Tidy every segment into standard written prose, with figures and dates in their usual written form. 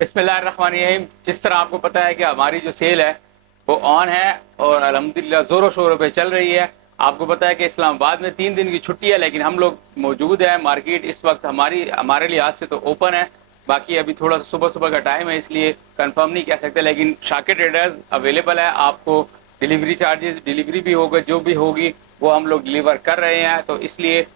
बिस्मिल्लाहिर्रहमानिर्रहीम। जिस तरह आपको पता है कि हमारी जो सेल है वो ऑन है और अल्हम्दुलिल्लाह ज़ोरों शोरों पे चल रही है। आपको पता है कि इस्लामाबाद में 3 दिन की छुट्टी है, लेकिन हम लोग मौजूद हैं। मार्केट इस वक्त हमारे लिहाज से तो ओपन है। बाकी अभी थोड़ा सा सुबह सुबह का टाइम है, इसलिए कंफर्म नहीं कह सकते, लेकिन शाकिर ट्रेडर्स अवेलेबल है। आपको डिलीवरी चार्जेस, डिलीवरी भी होगा, जो भी होगी वो हम लोग डिलीवर कर रहे हैं। तो इसलिए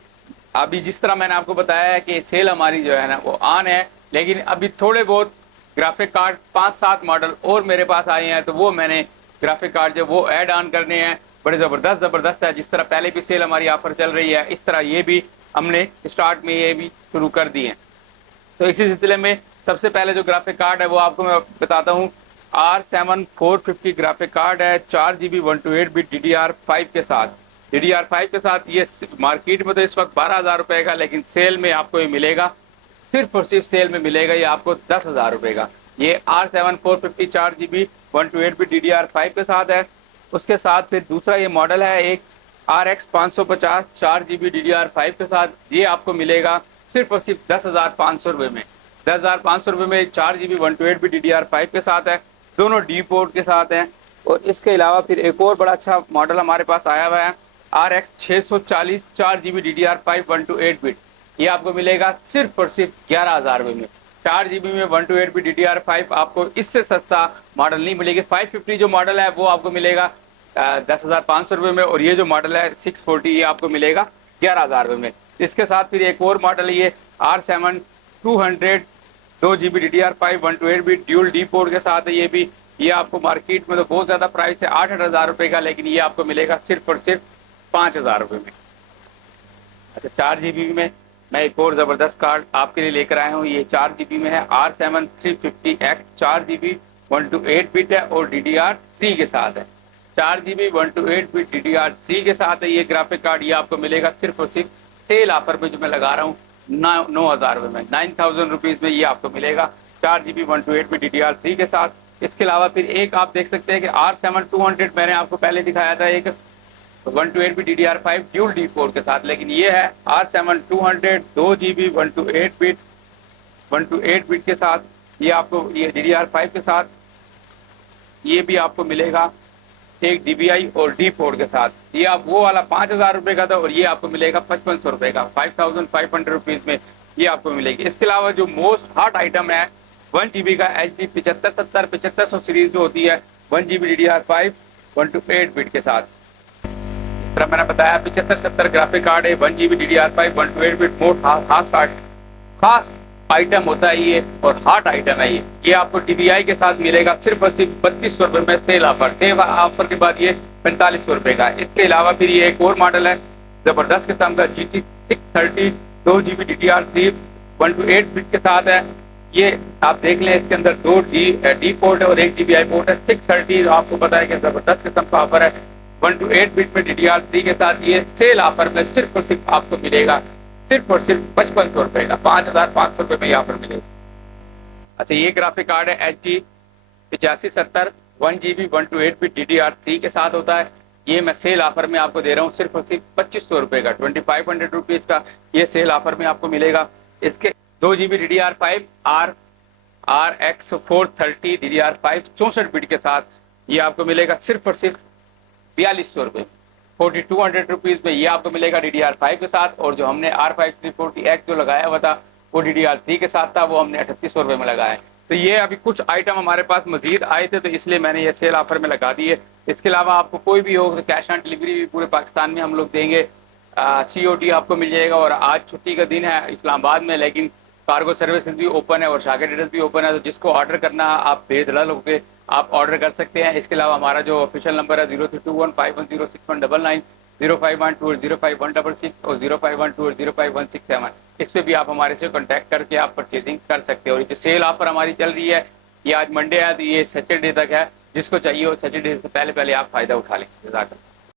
अभी जिस तरह मैंने आपको बताया है कि सेल हमारी जो है ना वो ऑन है, लेकिन अभी थोड़े बहुत ग्राफिक कार्ड 5-7 मॉडल और मेरे पास आए हैं, तो वो मैंने ग्राफिक कार्ड जो वो ऐड ऑन करने हैं। बड़े ज़बरदस्त ज़बरदस्त है। जिस तरह पहले भी सेल हमारी ऑफर चल रही है, इस तरह ये भी हमने स्टार्ट में ये भी शुरू कर दिए हैं। तो इसी सिलसिले में सबसे पहले जो ग्राफिक कार्ड है वो आपको मैं बताता हूँ। R7 450 ग्राफिक कार्ड है, 4 GB 128 बिट DDR5 के साथ। DDR5 के साथ ये मार्केट में तो इस वक्त 12,000 रुपए का, लेकिन सेल में आपको ये मिलेगा, सिर्फ और सिर्फ सेल में मिलेगा ये आपको 10,000 रुपए का। ये R7 450 4 GB 128 बिट DDR5 के साथ है। उसके साथ फिर दूसरा ये मॉडल है एक RX 550 4 GB DDR5 के साथ। ये आपको मिलेगा सिर्फ और सिर्फ 10,500 रुपये में। 10,500 रुपये में 4 GB 128 बिट DDR5 के साथ है, दोनों डी पोर्ट के साथ हैं। और इसके अलावा फिर एक और बड़ा अच्छा मॉडल हमारे पास आया हुआ है, RX 640 4 GB DDR5 128 बिट। ये आपको मिलेगा सिर्फ और सिर्फ 11,000 रुपये में। 4 GB में 128 बिट DDR5 आपको इससे सस्ता मॉडल नहीं मिलेगी। 550 जो मॉडल है वो आपको मिलेगा 10,500 रुपये में, और ये जो मॉडल है 640 ये आपको मिलेगा 11,000 रुपये में। इसके साथ फिर एक और मॉडल है ये R7 200 2 GB DDR5 128 bit dual D port के साथ है। ये भी ये आपको मार्केट में तो बहुत ज़्यादा प्राइस है 8,000 रुपये का, लेकिन ये आपको मिलेगा सिर्फ और सिर्फ 5,000 रुपये में। अच्छा, 4 GB में मैं एक और ज़बरदस्त कार्ड आपके लिए लेकर आया हूँ। ये 4 GB में है, R7 350X 4 GB 128 बिट है और DDR3 के साथ है। 4 GB 128 बिट DDR3 के साथ है ये ग्राफिक कार्ड। ये आपको मिलेगा सिर्फ और सिर्फ सेल ऑफर में जो मैं लगा रहा हूँ 9,000 रुपये में, 9,000 रुपीज़ में ये आपको मिलेगा 4 GB 128 बिट DDR3 के साथ। इसके अलावा फिर एक आप देख सकते हैं कि R7 200 मैंने आपको पहले दिखाया था एक 128 bit DDR5 dual D port के साथ, लेकिन ये है R7 200 2 GB 128 बिट के साथ। ये आपको ये DDR5 के साथ ये भी आपको मिलेगा एक DBI और डी पोर्ट के साथ। ये आप वो वाला 5,000 रुपये का था और ये आपको मिलेगा 5,500 रुपये का, 5,500 रुपीज़ में ये आपको मिलेगी। इसके अलावा जो मोस्ट हॉट आइटम है 1 GB का HD 7570 7500 सीरीज जो होती है 1 GB DDR5 128 बिट के साथ। इस तरह मैंने बताया 7570 ग्राफिक कार्ड है, 1 GB DDR5 128 बिट मोस्ट खास आइटम होता है ये, और हॉट आइटम है ये आपको DBI के साथ मिलेगा सिर्फ और सिर्फ 3200 रुपये में सेल ऑफर के बाद ये 4500 रुपये का। इसके अलावा फिर ये एक और मॉडल है जबरदस्त किस्म का GT 630 2 GB DDR3 128 बिट के साथ है। ये आप देख लें, इसके अंदर 2 डी पोर्ट है और 1 DBI पोर्ट है। 630 आपको पता है कि जबरदस्त किस्म का ऑफर है 128 बिट में DDR3 के साथ। ये सेल ऑफर में सिर्फ और सिर्फ आपको मिलेगा सिर्फ और सिर्फ 5,500 रुपये का, 5,500 रुपये में यहाँ पर मिलेगा। अच्छा, ये ग्राफिक कार्ड है HG 8570 1 GB 128 बिट DDR3 के साथ होता है। ये मैं सेल ऑफर में आपको दे रहा हूँ सिर्फ और सिर्फ 2,500 रुपये का, 2,500 रुपीज़ का ये सेल ऑफर में आपको मिलेगा। इसके 2 GB DDR5 RX 430 DDR5 64 bit के साथ ये आपको मिलेगा सिर्फ और सिर्फ 4,200 रुपये, 4,200 रुपीज़ में ये आपको मिलेगा DDR5 के साथ। और जो हमने R5 340X जो लगाया हुआ था वो DDR3 के साथ था, वो हमने 3,800 रुपये में लगाया है। तो ये अभी कुछ आइटम हमारे पास मजीद आए थे, तो इसलिए मैंने ये सेल ऑफर में लगा दिए। इसके अलावा आपको कोई भी हो तो कैश ऑन डिलीवरी भी पूरे पाकिस्तान में हम लोग देंगे। COD आपको मिल जाएगा। और आज छुट्टी का दिन है इस्लामाबाद में, लेकिन कार्गो सर्विस भी ओपन है और शाकिर ट्रेडर्स भी ओपन है, तो जिसको ऑर्डर करना है आप बेदखल होकर आप ऑर्डर कर सकते हैं। इसके अलावा हमारा जो ऑफिशियल नंबर है 0321510619, 05120516 और 0512051667, इस पर भी आप हमारे से कॉन्टैक्ट करके आप परचेजिंग कर सकते हो। और जो सेल ऑफर हमारी चल रही है ये आज मंडे है, तो ये सैटरडे तक है। जिसको चाहिए वो सैटरडे से पहले आप फ़ायदा उठा लें। जज़ाकल्लाह।